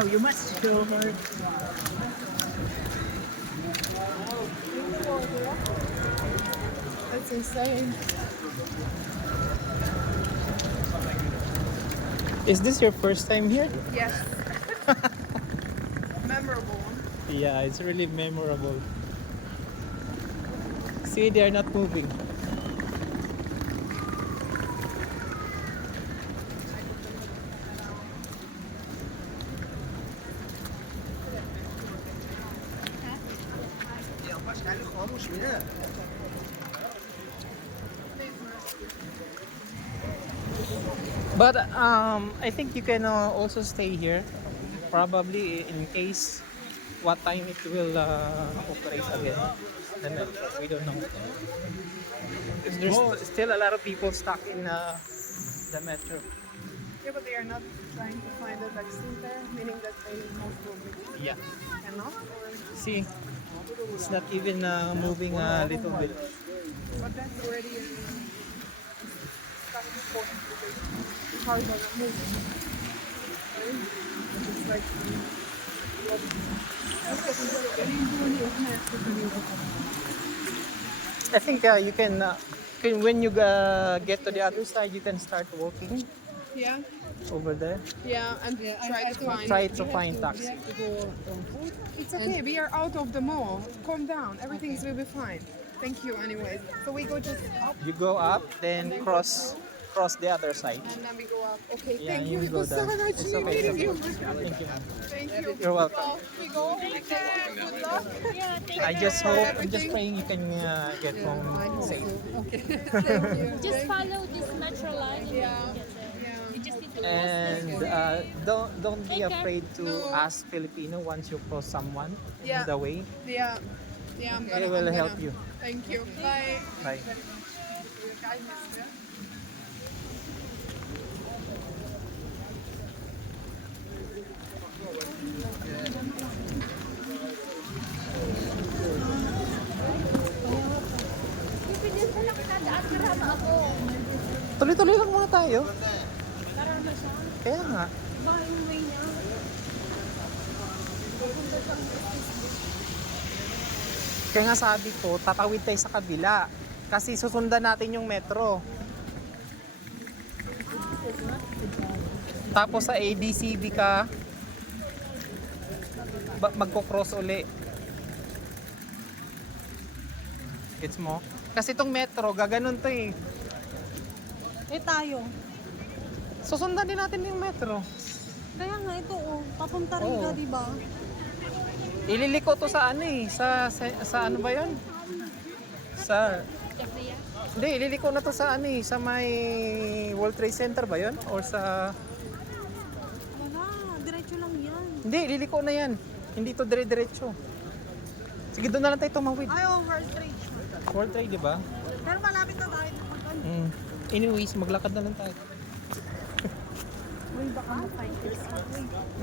No, you must show her. That's insane. Is this your first time here? Yes. Memorable one. Yeah, it's really memorable. See, they are not moving. But I think you can also stay here, probably in case what time it will operate again. The metro. We don't know. Because there's still a lot of people stuck in the metro. Yeah, but they are not trying to find a vaccine there, meaning that they most probably Yeah. cannot. Or, See, it's not even moving a little bit. but that's already starting point. The cars are not moving. Right? It's like I think you can when you get to the other side, you can start walking yeah, over there. yeah, and try to find. Try to find taxi. It's okay. We are out of the mall. Calm down. Everything will be fine. Thank you. Anyways, so we go just up You go up, then cross the other side. and then we go up. Okay. Yeah, Thank you. you It go was so down. nice It's okay, meeting it's you. Thank you. Thank you. You're welcome. So we go. Good luck. I just hope, I'm just praying you can get home safe. Okay. Thank you. Just follow this metro line and Yeah. you get there. Yeah. You just need to And don't be Take care. afraid to No. ask Filipino once you cross someone Yeah. on the way. Yeah. Yeah. I'm They gonna. will I'm help gonna. you. Thank you. Bye. Bye. Tuloy-tuloy lang muna tayo. Kaya nga. Kaya nga sabi ko, tatawid tayo sa kabila. Kasi susundan natin yung metro. Tapos sa ADCB ka, magko-cross uli. Gets mo? Kasi itong metro, gaganon to eh. Tayo. Susundan din natin yung metro. Kaya nga ito papunta rin Oo. ka, di ba? Ililiko to sa ano eh, sa ano ba 'yon? Sa Hindi, ililiko na to sa ano eh, sa may World Trade Center ba 'yon? Or sa Wala, diretso lang yan. Hindi, ililiko na 'yan. Hindi to dire-diretso. Sige, doon na lang tayo tumawid. Ay, overstretch. World Trade, di ba? Pero malapit na tayo. Anyways, maglakad na lang tayo. Uy, baka ma-find this.